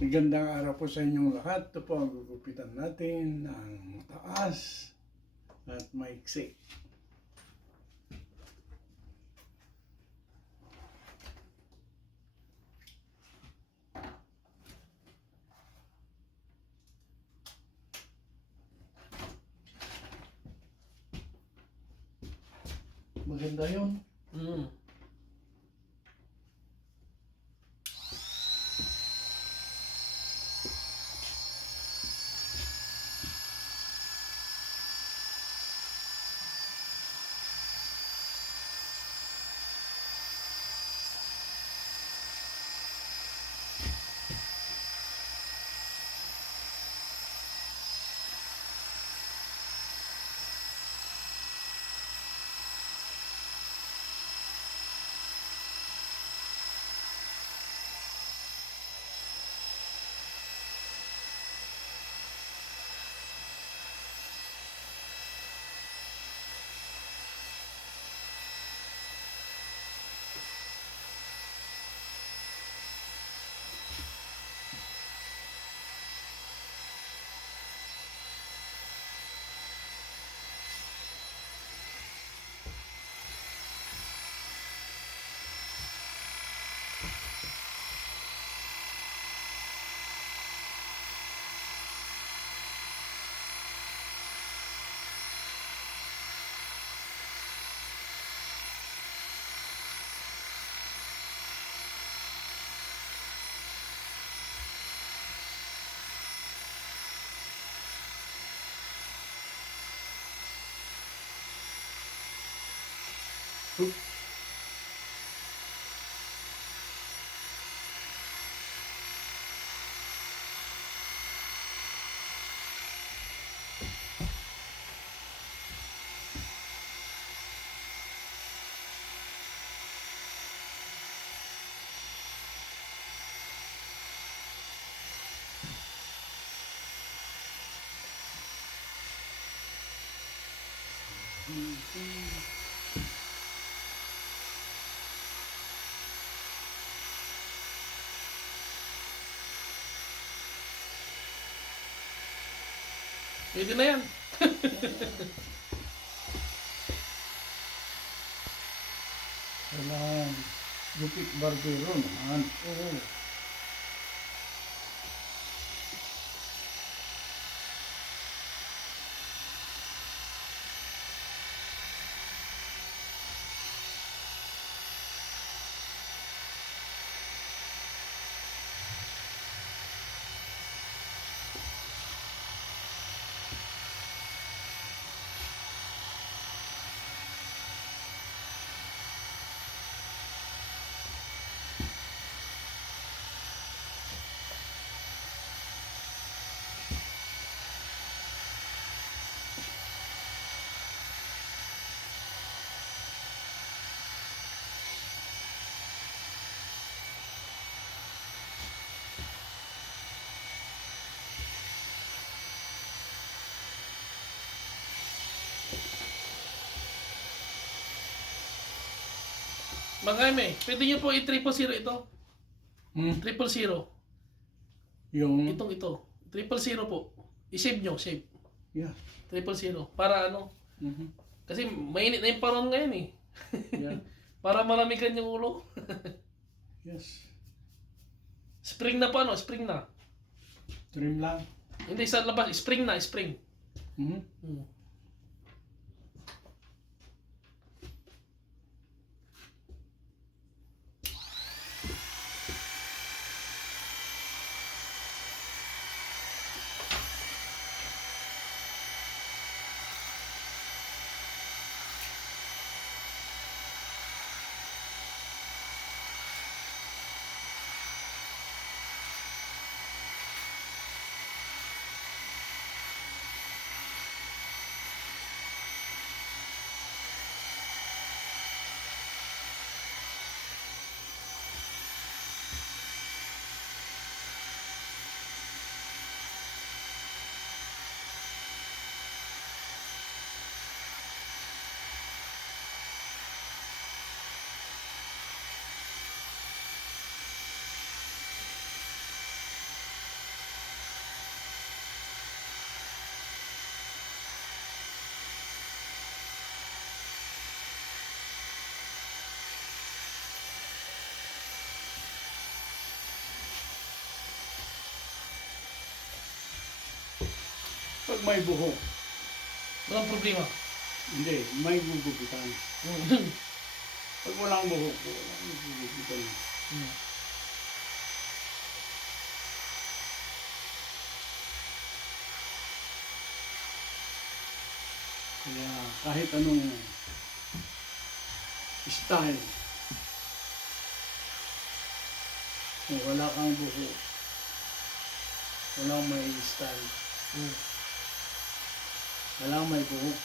Magandang araw po sa inyong lahat. Ito po ang gugupitan natin ng mataas at maiksi. Maganda yun. Pwede na yan. Kailangan gupit barbero naman. Oo. Mga eme, pwede nyo po i-000 ito. 000. Yung, Ito. 000 po. I-save nyo, save. yeah. 000. Para ano? Kasi mainit na yung panahon ngayon eh. Yeah. Para malamigan yung ulo. Yes. Spring na pa no? Spring na. Trim lang. Hindi sa labas, spring na, spring. Mhm. Pag may buhok, Walang problema. hindi, may gugupitan. Mm. Pag walang buhok, walang gugupitan. Mm. Kaya kahit anong style, kung wala kang buhok, walang may style, Mm. walang may buhok.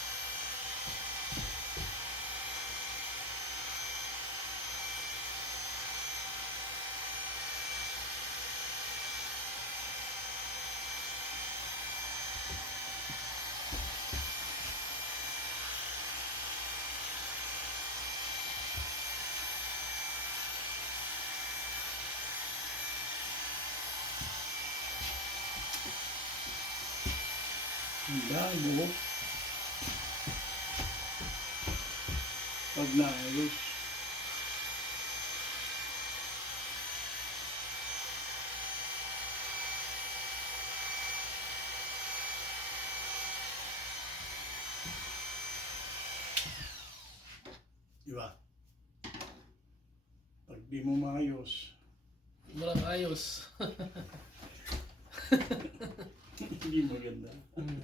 Hindi, buhok. Pag naayos, di ba? Pag di mo maayos, Walang ayos. hindi maganda. Mm.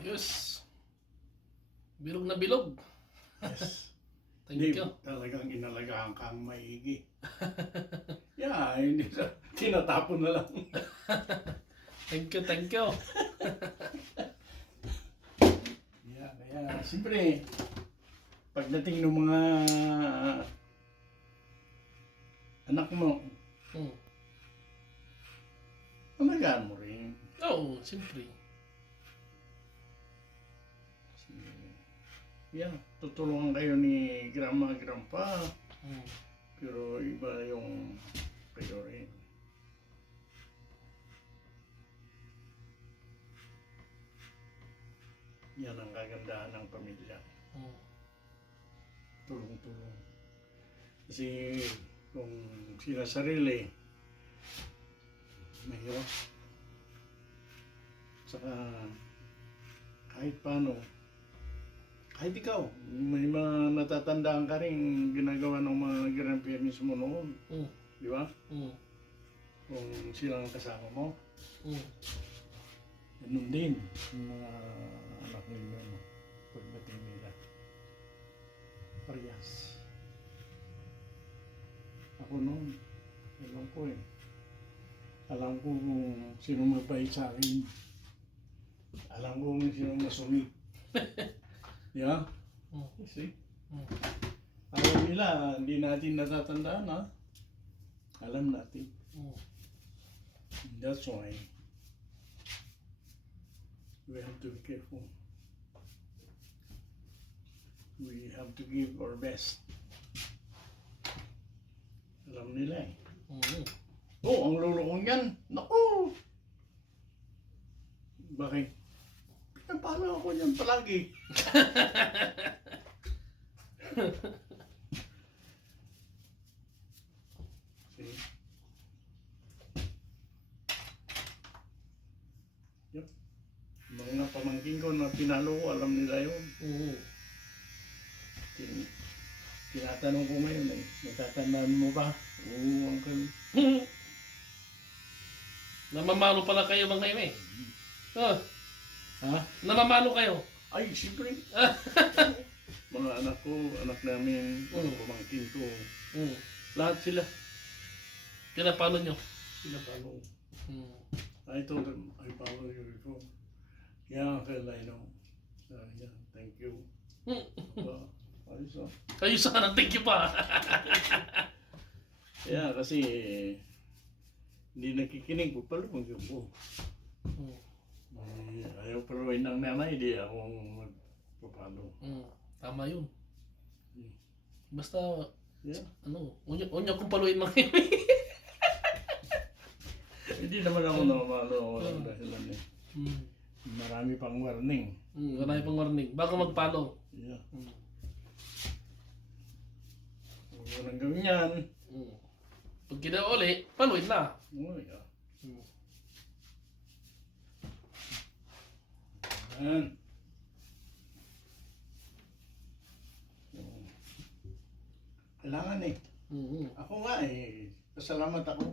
Ayos. Bilog na bilog. Yes. Thank Hindi you. talagang inalagaan kang maigi. Yeah, hindi na, tinatapon na lang. Thank you, thank you. Yeah, kaya siyempre, pagdating ng mga anak mo, Mm. alagaan mo rin. Oo, siyempre. Yeah, tutulungan kayo ni Grandma, Grandpa. Mm. Pero iba yung kayo rin. Yan ang kagandahan ng pamilya. Mm. Tulong-tulong. Kasi kung sila sarili, mahirap. Saka kahit paano, kahit ikaw, may mga natatandaan ka rin ginagawa ng mga grandparents mo noon. Mm. Di ba? Mm. Kung sila ang kasama mo. Mm. Ganun din yung mga anak ninyo no? Pagdating nila. Parehas. Ako noon, alam ko eh. Alam ko kung sino mabait sa akin. Alam ko kung sino masungit. Yeah? Mm. See? Mm. Alam nila, hindi natin natatandaan ha. Alam natin. Mm. That's why we have to be careful. We have to give our best. Alam nila eh. Mm. Oh, ang lolo kong yan. Naku! Bakit? Pinapalo ako niyan palagi. See? Yep. Mga pamangkin ko na pinalo ko, alam nila yun. Mm. Tinatanong ko ngayon eh, natatandaan mo ba? Oo, uncle. Namamalo pala kayo mga kayo eh. Oh, Ha? namamalo kayo. Ay, siyempre. Mga anak ko, anak namin, mga pamangkin ko, Mm. lahat sila. Pinapalo nyo. Pinapalo. Mm. I told them, I follow you before. Yeah, uncle, I know. Yeah, thank you. Mm. Ayos ah. Kayo sana, thank you pa. Yeah, kasi hindi nakikinig ko pala kung yun ko. Mm. Ayaw paluin ng nanay, di ako magpapalo. Mm. Tama yun. Mm. Basta, Yeah. unyo kong paluin mga kayo. Hindi naman ako namamalo, walang dahilan eh. Mm. Marami pang warning. Mm. Marami pang warning. Bago magpalo. Yeah. Mm. Huwag mo nang gawin yan. Mm. Pag kinauli, paluin na. Oh, yeah. Mm. Yan. Kailangan eh. Mm. Ako nga eh, pasalamat ako.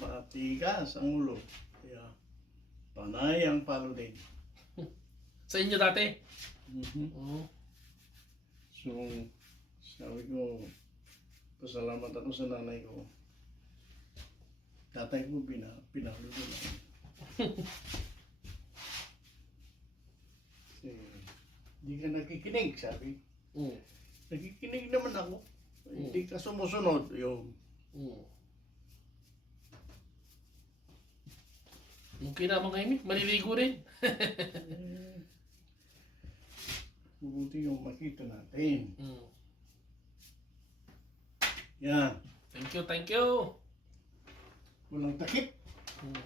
Matigas ang ulo. Kaya, panay ang palo din. Sa inyo dati? Mhm. Oo. So, sabi ko, pasalamat ako sa nanay ko. Tatay ko pinalo ko lang. Kasi, hindi ka nakikinig, sabi. Mm. Nakikinig naman ako. Hindi ka sumusunod. Yung, Mm. Nung kinamang kayo, maliligo rin. mabuti yung makita natin. Mm. Yan. Thank you, thank you. Walang takip. Mm.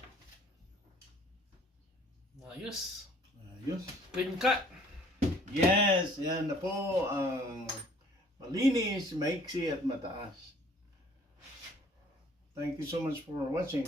Ayos. Ayos. Clean cut. Yes, yan na po ang malinis, maiksi at mataas. Thank you so much for watching.